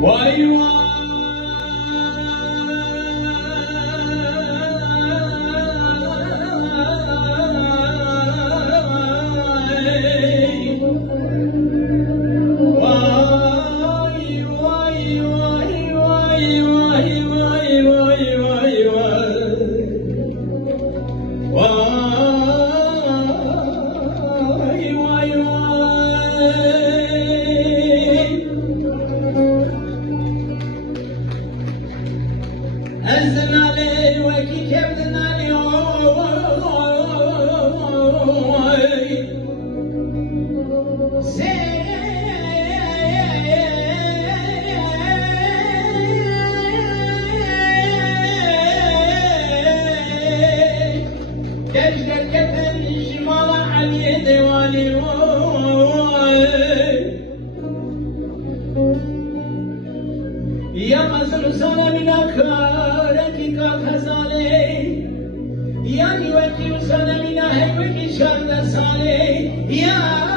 Vay vay. الزنالي وكي كيف زنالي كجد كتن شمال علي ديواني يا مزل سلامنا كارك خزانه يعني وكي سلامنا هي وكي شرد ساله يا